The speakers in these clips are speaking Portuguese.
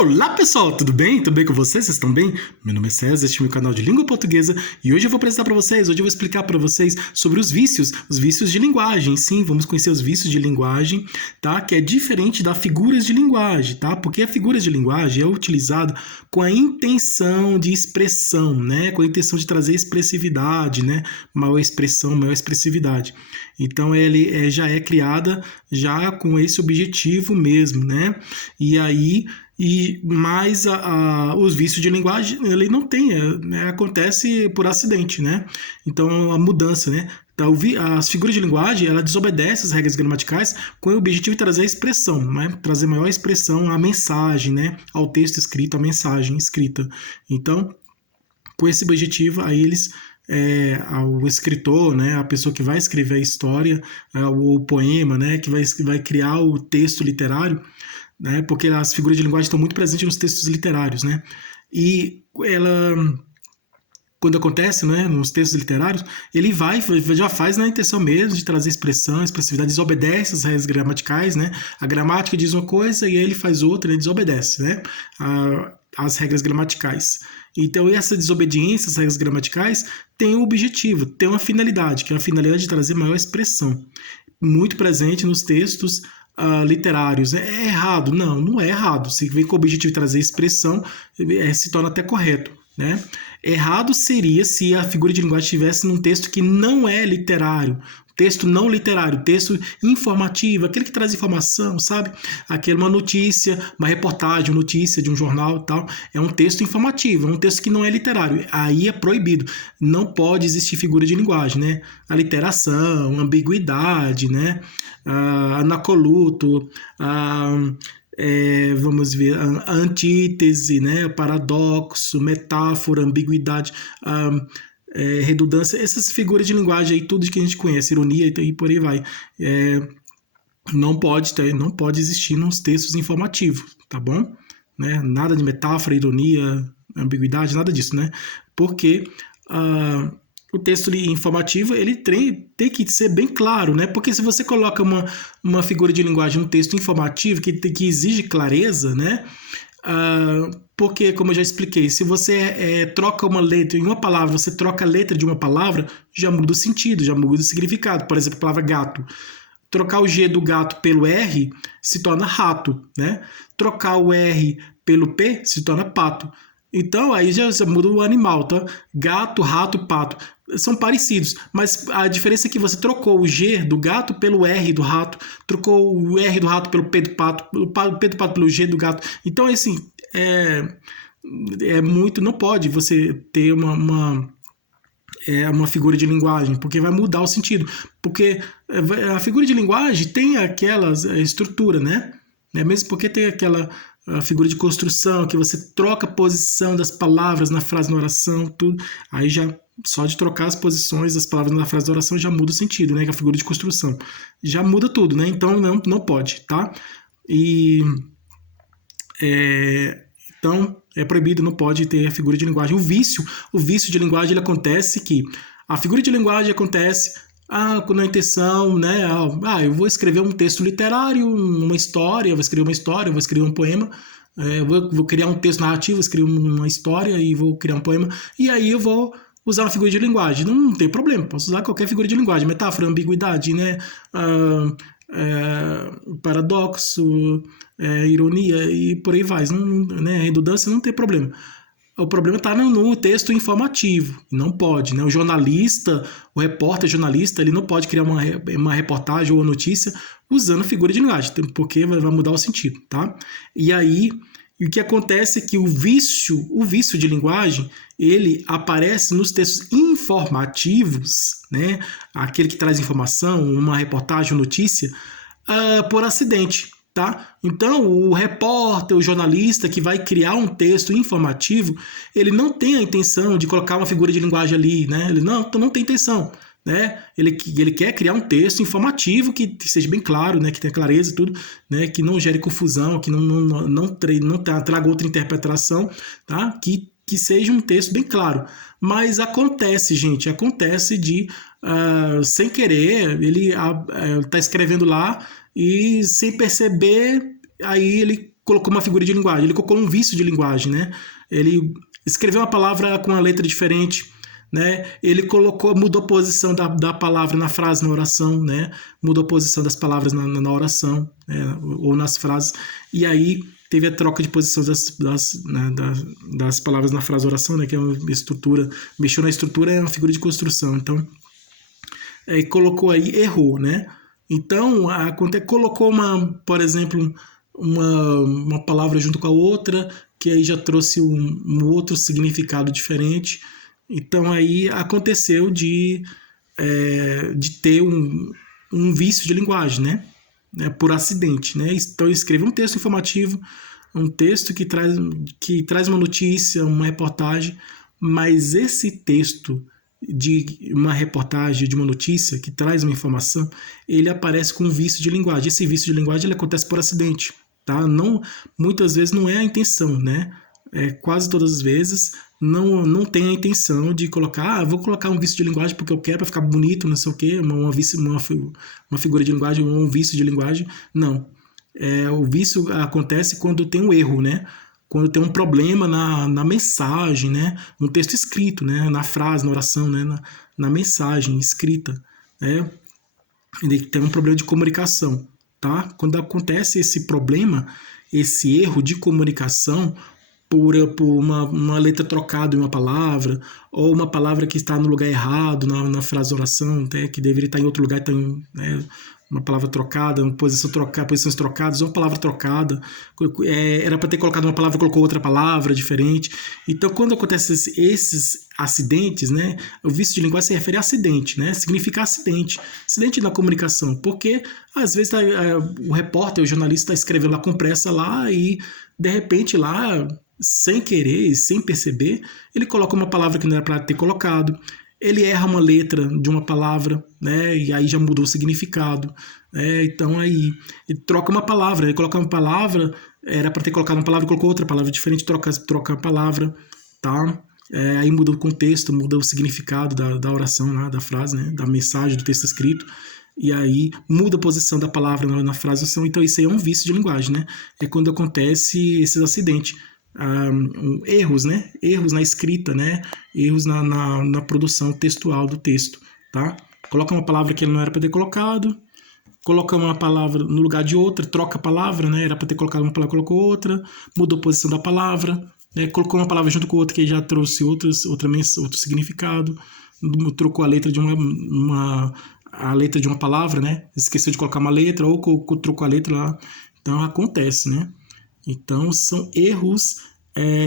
Olá pessoal, tudo bem? Tudo bem com vocês? Vocês estão bem? Meu nome é César, este é meu canal de língua portuguesa e hoje eu vou apresentar para vocês, hoje eu vou explicar para vocês sobre os vícios de linguagem. Sim, vamos conhecer os vícios de linguagem, tá? Que é diferente das figuras de linguagem, tá? Porque a figuras de linguagem é utilizada com a intenção de expressão, né? Com a intenção de trazer expressividade, né? Maior expressão, maior expressividade. Então ele já é criada já com esse objetivo mesmo, né? Mas os vícios de linguagem, ele não tem, acontece por acidente, né? Então, a mudança, né? Então, as figuras de linguagem, ela desobedece as regras gramaticais com o objetivo de trazer a expressão, né? Trazer maior expressão à mensagem, né? Ao texto escrito, à mensagem escrita. Então, com esse objetivo, aí o escritor, né, a pessoa que vai escrever a história, o poema, né, que vai criar o texto literário, né, porque as figuras de linguagem estão muito presentes nos textos literários, né, e quando acontece, né, nos textos literários, ele já faz na intenção mesmo de trazer expressão, expressividade, desobedece as regras gramaticais, né, a gramática diz uma coisa e ele faz outra, ele desobedece, né, as regras gramaticais. Então, essa desobediência às regras gramaticais tem um objetivo, tem uma finalidade, que é a finalidade de trazer maior expressão. Muito presente nos textos literários. É errado? Não é errado. Se vem com o objetivo de trazer expressão, se torna até correto, né? Errado seria se a figura de linguagem estivesse num texto que não é literário, texto não literário, texto informativo, aquele que traz informação, sabe? Uma notícia, uma reportagem, notícia de um jornal e tal, é um texto informativo, é um texto que não é literário, aí é proibido, não pode existir figura de linguagem, né? Aliteração, ambiguidade, né? Anacoluto, vamos ver, a antítese, né? Paradoxo, metáfora, ambiguidade, redundância, essas figuras de linguagem aí, tudo que a gente conhece, ironia e por aí vai, não pode existir nos textos informativos, tá bom? Né? Nada de metáfora, ironia, ambiguidade, nada disso, né? Porque o texto informativo, ele tem que ser bem claro, né? Porque se você coloca uma figura de linguagem no texto informativo que exige clareza, né? Porque, como eu já expliquei, se você troca uma letra em uma palavra, você troca a letra de uma palavra, já muda o sentido, já muda o significado. Por exemplo, a palavra gato. Trocar o G do gato pelo R se torna rato, né? Trocar o R pelo P se torna pato. Então, aí já muda o animal, tá? Gato, rato, pato. São parecidos, mas a diferença é que você trocou o G do gato pelo R do rato, trocou o R do rato pelo P do pato, o P do pato pelo G do gato. Então, assim, muito... Não pode você ter uma figura de linguagem, porque vai mudar o sentido. Porque a figura de linguagem tem aquela estrutura, né? Mesmo porque tem aquela figura de construção, que você troca a posição das palavras na frase, na oração, tudo. Aí já, só de trocar as posições das palavras na frase da oração já muda o sentido, né? Que é a figura de construção. Já muda tudo, né? Então não pode, tá? Então, é proibido, não pode ter a figura de linguagem. O vício de linguagem, ele acontece que a figura de linguagem acontece com a intenção, né? Eu vou escrever um texto literário, uma história, vou escrever um poema, vou criar um texto narrativo, vou escrever uma história e vou criar um poema, e aí eu vou usar uma figura de linguagem. Não tem problema, posso usar qualquer figura de linguagem, metáfora, ambiguidade, né? Paradoxo, ironia e por aí vai, né? Redundância, não tem problema. O problema está no texto informativo, não pode, né? O repórter jornalista, ele não pode criar uma reportagem ou uma notícia usando figura de linguagem, porque vai mudar o sentido, tá? E aí, o que acontece é que o vício de linguagem, ele aparece nos textos informativos, né? Aquele que traz informação, uma reportagem, uma notícia, por acidente. Tá? Então, o repórter, o jornalista que vai criar um texto informativo, ele não tem a intenção de colocar uma figura de linguagem ali, né? Ele não tem intenção, né? Ele quer criar um texto informativo que seja bem claro, né? Que tenha clareza e tudo, né? Que não gere confusão, que não traga outra interpretação, tá? Que seja um texto bem claro. Mas acontece de, sem querer, ele está escrevendo lá, e sem perceber, aí ele colocou uma figura de linguagem, ele colocou um vício de linguagem, né? Ele escreveu uma palavra com uma letra diferente, né? Ele mudou a posição da palavra na frase, na oração, né? Mudou a posição das palavras na oração, né? Ou nas frases, e aí teve a troca de posição das palavras na frase oração, né? Que é uma estrutura, mexeu na estrutura, é uma figura de construção, então colocou aí, errou, né? Então, colocou por exemplo, uma palavra junto com a outra, que aí já trouxe um outro significado diferente. Então, aí aconteceu de ter um vício de linguagem, né? Por acidente, né? Então, escreva um texto informativo, um texto que traz uma notícia, uma reportagem, mas esse texto de uma reportagem, de uma notícia que traz uma informação, ele aparece com um vício de linguagem. Esse vício de linguagem ele acontece por acidente, tá? Não, muitas vezes não é a intenção, né? Quase todas as vezes não tem a intenção de colocar, vou colocar um vício de linguagem porque eu quero para ficar bonito, não sei o quê, uma figura de linguagem, um vício de linguagem. Não. O vício acontece quando tem um erro, né? Quando tem um problema na mensagem, né? No texto escrito, né? Na frase, na oração, né? Na mensagem escrita, né? Tem um problema de comunicação, tá? Quando acontece esse problema, esse erro de comunicação por uma letra trocada em uma palavra, ou uma palavra que está no lugar errado na frase oração, que deveria estar em outro lugar, está né? Uma palavra trocada, posições trocadas, ou uma palavra trocada, era para ter colocado uma palavra, colocou outra palavra diferente. Então, quando acontecem esses acidentes, né, o vício de linguagem se refere a acidente, né, significa acidente na comunicação, porque às vezes o repórter, o jornalista está escrevendo lá com pressa lá e de repente lá, sem querer, sem perceber, ele coloca uma palavra que não era para ter colocado. Ele erra uma letra de uma palavra, né? E aí já mudou o significado. Então aí ele troca uma palavra, ele coloca uma palavra, era para ter colocado uma palavra, colocou outra palavra diferente, troca a palavra, tá? Aí muda o contexto, muda o significado da oração, né? Da frase, né? Da mensagem, do texto escrito. E aí muda a posição da palavra na frase. Então isso aí é um vício de linguagem, né? É quando acontece esses acidentes. Erros, né? Erros na escrita, né? Erros na produção textual do texto, tá? Coloca uma palavra que ele não era para ter colocado, coloca uma palavra no lugar de outra, troca a palavra, né? Era para ter colocado uma palavra, colocou outra, mudou a posição da palavra, né? Colocou uma palavra junto com outra que já trouxe outro significado, trocou a letra de a letra de uma palavra, né? Esqueceu de colocar uma letra ou trocou a letra lá. Então acontece, né? Então, são erros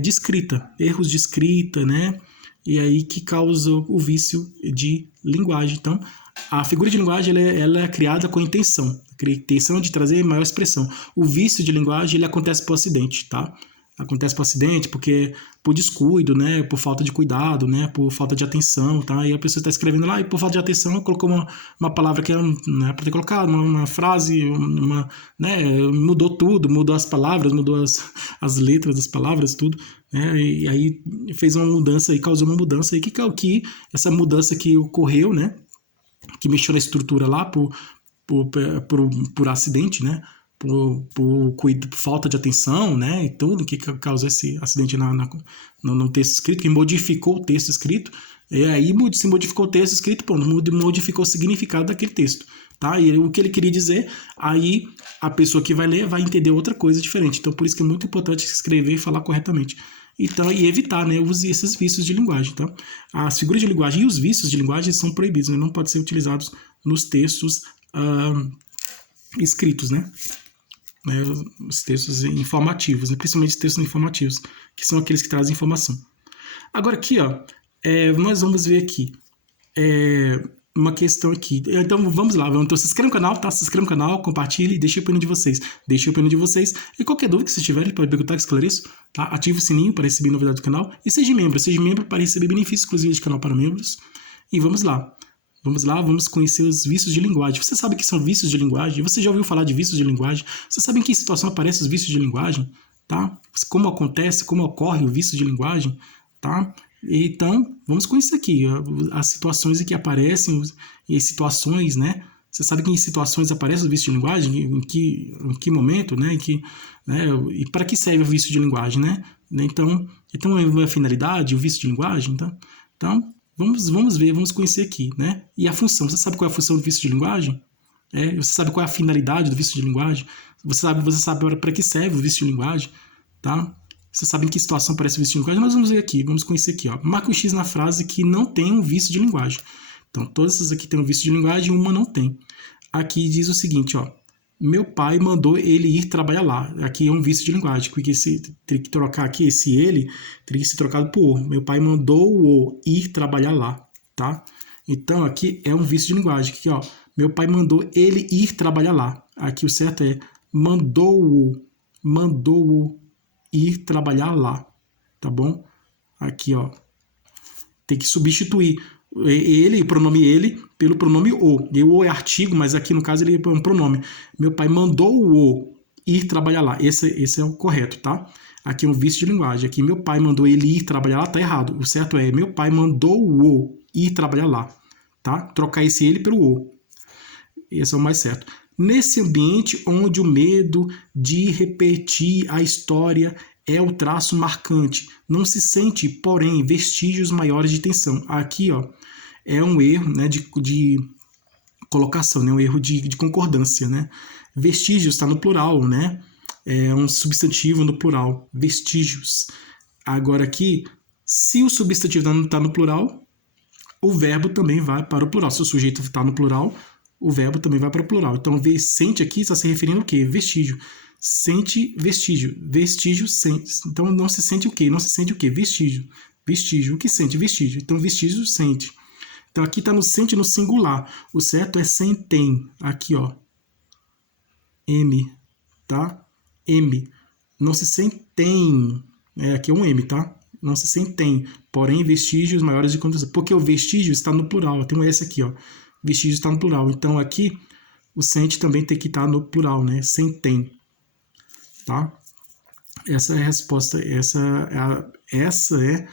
de escrita, né? E aí que causa o vício de linguagem. Então, a figura de linguagem ela é criada com intenção de trazer maior expressão. O vício de linguagem ele acontece por acidente, tá? Acontece por acidente, por descuido, né? Por falta de cuidado, né? Por falta de atenção, tá? E a pessoa está escrevendo lá e por falta de atenção colocou uma palavra que não é para ter colocado, uma frase, né? Mudou tudo, mudou as palavras, mudou as letras das palavras, tudo, né? E aí fez uma mudança e causou uma mudança aí que essa mudança que ocorreu, né? Que mexeu na estrutura lá por acidente, né? Por falta de atenção, né, e tudo que causou esse acidente no texto escrito, que modificou o texto escrito, e aí se modificou o texto escrito, modificou o significado daquele texto, tá? E o que ele queria dizer, aí a pessoa que vai ler vai entender outra coisa diferente. Então, por isso que é muito importante escrever e falar corretamente. Então, e evitar, né, esses vícios de linguagem. Então, as figuras de linguagem e os vícios de linguagem são proibidos, né, não podem ser utilizados nos textos escritos, né? Os textos informativos, principalmente os textos informativos, que são aqueles que trazem informação. Agora aqui, ó, nós vamos ver aqui uma questão aqui. Então vamos lá, então se inscreva no canal, tá? Se inscreva no canal, compartilhe, deixe a opinião de vocês. E qualquer dúvida que vocês tiverem, pode perguntar que esclareço, tá? Ative o sininho para receber novidades do canal e seja membro para receber benefícios exclusivos do canal para membros. E vamos lá. Vamos conhecer os vícios de linguagem. Você sabe o que são vícios de linguagem? Você já ouviu falar de vícios de linguagem? Você sabe em que situação aparecem os vícios de linguagem? Tá? Como acontece, como ocorre o vício de linguagem? Tá? Então, vamos conhecer aqui as situações em que aparecem e as situações, né? Você sabe que em situações aparece o vício de linguagem? Em que momento, né? E para que serve o vício de linguagem, né? Então a finalidade, o vício de linguagem, tá? Então, vamos ver, vamos conhecer aqui, né? E a função, você sabe qual é a função do vício de linguagem? Você sabe qual é a finalidade do vício de linguagem? Você sabe para que serve o vício de linguagem, tá? Você sabe em que situação aparece o vício de linguagem? Nós vamos ver aqui, vamos conhecer aqui, ó. Marca o X na frase que não tem um vício de linguagem. Então, todas essas aqui tem um vício de linguagem e uma não tem. Aqui diz o seguinte, ó. Meu pai mandou ele ir trabalhar lá. Aqui é um vício de linguagem, porque teria que trocar aqui esse ele, teria que ser trocado por o. Meu pai mandou o ir trabalhar lá, tá? Então, aqui é um vício de linguagem. Aqui, ó. Meu pai mandou ele ir trabalhar lá. Aqui o certo é mandou-o ir trabalhar lá, tá bom? Aqui, ó. Tem que substituir ele, o pronome ele, pelo pronome o. E o é artigo, mas aqui no caso ele é um pronome. Meu pai mandou-o ir trabalhar lá. Esse é o correto, tá? Aqui é um vício de linguagem. Aqui meu pai mandou ele ir trabalhar lá, tá errado. O certo é meu pai mandou-o ir trabalhar lá, tá? Trocar esse ele pelo o. Esse é o mais certo. Nesse ambiente onde o medo de repetir a história é o traço marcante, não se sente, porém, vestígios maiores de tensão. Aqui, ó, é um erro, né, de colocação, né, um erro de concordância, né? Vestígios está no plural, né? É um substantivo no plural, vestígios. Agora aqui, se o substantivo está no plural, o verbo também vai para o plural. Se o sujeito está no plural, o verbo também vai para o plural. Então, sente aqui está se referindo ao quê? Vestígio. Sente vestígio. Vestígio sente. Então, não se sente o quê? Não se sente o quê? Vestígio. Vestígio. O que sente? Vestígio. Então, vestígio sente. Então, aqui está no sente no singular. O certo é sentem. Aqui, ó. M. Tá? M. Não se sentem. Aqui é um M, tá? Não se sentem. Porém, vestígios maiores de condição. Porque o vestígio está no plural. Tem um S aqui, ó. Vestígio está no plural. Então, aqui, o sente também tem que estar no plural, né? Sentem. Tá? Essa é a resposta. Essa é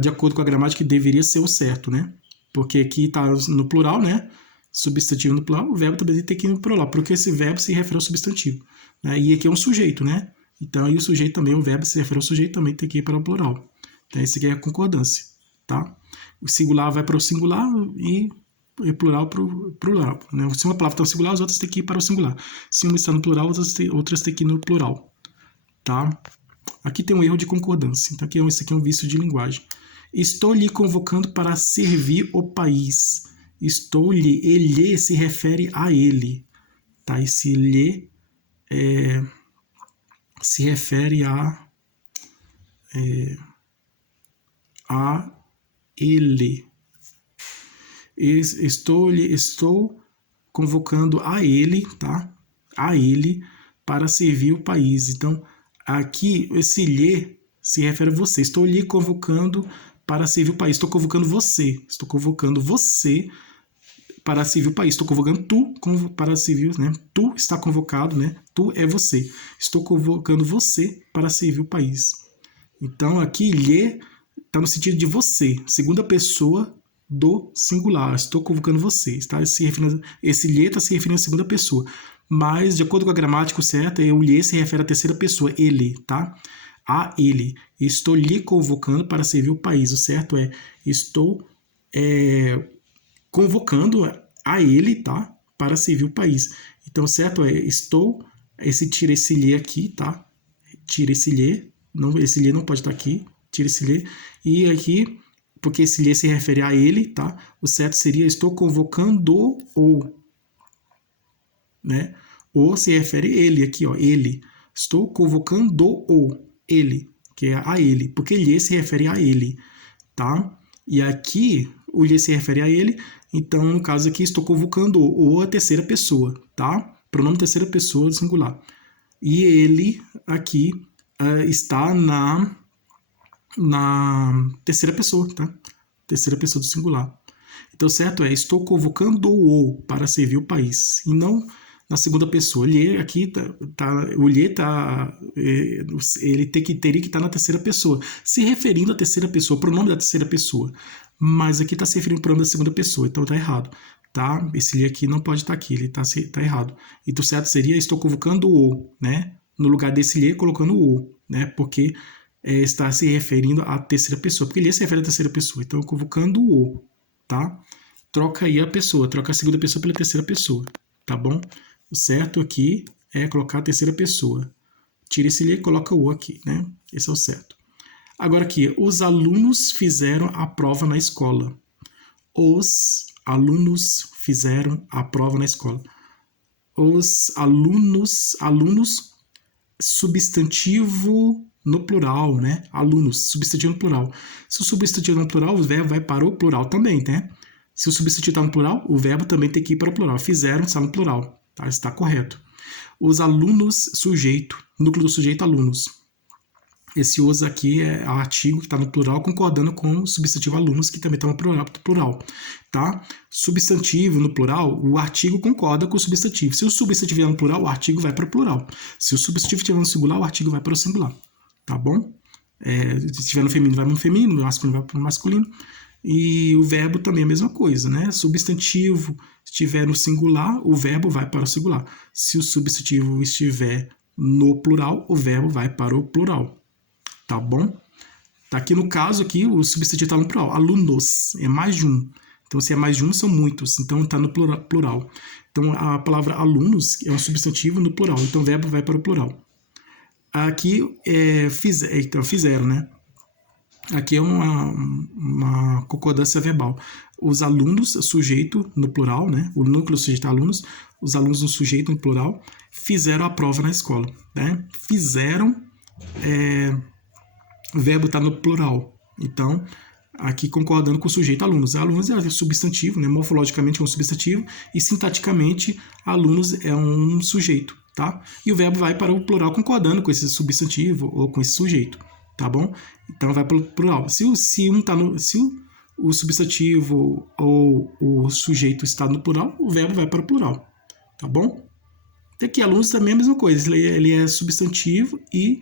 de acordo com a gramática, que deveria ser o certo, né? Porque aqui está no plural, né? Substantivo no plural, o verbo também tem que ir no plural, porque esse verbo se refere ao substantivo. Né? E aqui é um sujeito, né? Então, e o sujeito também, o verbo se refere ao sujeito, também tem que ir para o plural. Então, esse aqui é a concordância, tá? O singular vai para o singular e plural para o plural. Né? Se uma palavra está no singular, as outras têm que ir para o singular. Se uma está no plural, outras têm que ir no plural. Tá? Aqui tem um erro de concordância. Então, esse aqui é um vício de linguagem. Estou lhe convocando para servir o país. Estou-lhe, ele se refere a ele. Tá? Esse lhe se refere a ele. Estou convocando a ele, tá? A ele para servir o país. Então, aqui, esse lhe se refere a você. Estou lhe convocando para servir o país. Estou convocando você. Estou convocando você para servir o país. Estou convocando tu para servir, né? Tu está convocado, né? Tu é você. Estou convocando você para servir o país. Então, aqui, lhe está no sentido de você. Segunda pessoa do singular. Estou convocando você. Está esse lhe está se referindo à segunda pessoa. Mas, de acordo com a gramática, o certo é o lhe se refere à terceira pessoa. Ele, tá? A ele. Estou lhe convocando para servir o país. O certo é estou convocando a ele, tá? Para servir o país. Então, o certo é estou... Tira esse lhe aqui, tá? Tira esse lhe. Não, esse lhe não pode estar aqui. Tira esse lhe. E aqui... Porque esse lhe se refere a ele, tá? O certo seria estou convocando o, né? O se refere a ele aqui, ó, ele. Estou convocando o, ele, que é a ele, porque lhe se refere a ele, tá? E aqui o lhe se refere a ele, então no caso aqui estou convocando o a terceira pessoa, tá? Pronome terceira pessoa do singular. E ele aqui está na terceira pessoa, tá? Terceira pessoa do singular. Então, certo é, estou convocando-o para servir o país, e não na segunda pessoa. Lhe aqui o lhe ele teria que estar na terceira pessoa, se referindo à terceira pessoa, pronome da terceira pessoa. Mas aqui está se referindo ao pronome da segunda pessoa, então está errado. tá? Esse li aqui não pode estar aqui, ele tá errado. Então, o certo seria, estou convocando o, né? No lugar desse li, colocando o, né? Porque está se referindo à terceira pessoa, porque ele se refere à terceira pessoa. Então, convocando o, tá? Troca aí a pessoa, troca a segunda pessoa pela terceira pessoa, tá bom? O certo aqui é colocar a terceira pessoa. Tira esse li e coloca o aqui, né? Esse é o certo. Agora aqui, os alunos fizeram a prova na escola. Os alunos fizeram a prova na escola. Os alunos, substantivo no plural, né? Alunos, substantivo no plural. Se o substantivo no plural, o verbo vai para o plural também, né? Se o substantivo está no plural, o verbo também tem que ir para o plural. Fizeram está no plural, tá? Está correto. Os alunos, sujeito, núcleo do sujeito, alunos. Esse os aqui é o artigo que está no plural, concordando com o substantivo alunos, que também está no plural, tá? Substantivo no plural, o artigo concorda com o substantivo. Se o substantivo estiver no plural, o artigo vai para o plural. Se o substantivo estiver no singular, o artigo vai para o singular, tá bom? Se estiver no feminino, vai para o feminino, no masculino, vai para o masculino. E o verbo também é a mesma coisa, né? Substantivo estiver no singular, o verbo vai para o singular. Se o substantivo estiver no plural, o verbo vai para o plural. Tá bom? Tá aqui no caso aqui, o substantivo está no plural. Alunos, é mais de um. Então, se é mais de um, são muitos. Então, está no plural. Então, a palavra alunos é um substantivo no plural. Então, o verbo vai para o plural. Aqui, fizeram, né? Aqui é uma concordância verbal. Os alunos, sujeito no plural, né? O núcleo sujeito alunos. Os alunos no sujeito no plural fizeram a prova na escola, né? Fizeram... o verbo está no plural. Então, aqui concordando com o sujeito alunos. Alunos é substantivo, né? Morfologicamente é um substantivo e sintaticamente alunos é um sujeito, tá? E o verbo vai para o plural concordando com esse substantivo ou com esse sujeito, tá bom? Então vai para o plural. Se o substantivo ou o sujeito está no plural, o verbo vai para o plural, tá bom? Aqui alunos também é a mesma coisa. Ele é substantivo e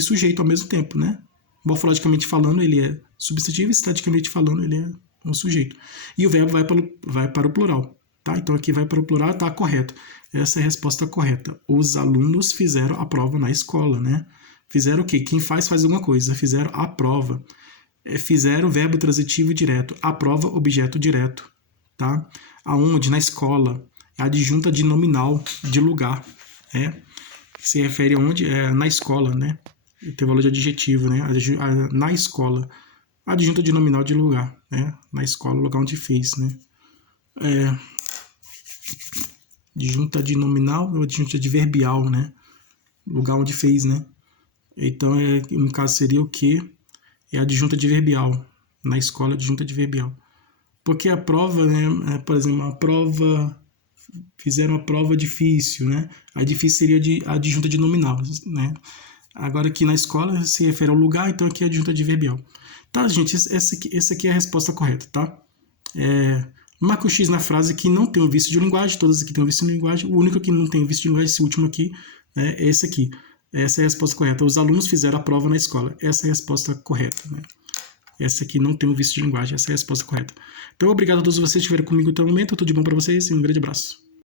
sujeito ao mesmo tempo, né? Morfologicamente falando, ele é substantivo e estaticamente falando, ele é um sujeito. E o verbo vai para o plural, tá? Então aqui vai para o plural, tá correto. Essa é a resposta correta. Os alunos fizeram a prova na escola, né? Fizeram o quê? Quem faz alguma coisa. Fizeram a prova. Fizeram verbo transitivo direto. A prova, objeto direto, tá? Aonde? Na escola. Adjunta de nominal de lugar, se refere aonde? Na escola, né? Tem valor de adjetivo, né? Na escola. Adjunta de nominal de lugar, né? Na escola, lugar onde fez, né? Adjunta de nominal ou adjunta de verbial, né? Lugar onde fez, né? Então, no caso, seria o quê? É adjunta de verbial. Na escola, adjunta de verbial. Porque a prova, né? Por exemplo, a prova... Fizeram uma prova difícil, né? A difícil seria de adjunta de nominal, né? Agora aqui na escola se refere ao lugar, então aqui é adjunta de verbial. Tá, gente? Essa aqui é a resposta correta, tá? Marca o X na frase que não tem um vício de linguagem, todas aqui têm um vício de linguagem. O único que não tem um vício de linguagem, esse último aqui, é esse aqui. Essa é a resposta correta. Os alunos fizeram a prova na escola. Essa é a resposta correta, né? Essa aqui não tem um vício de linguagem, essa é a resposta correta. Então, obrigado a todos vocês que estiveram comigo até o momento. Tudo de bom para vocês e um grande abraço.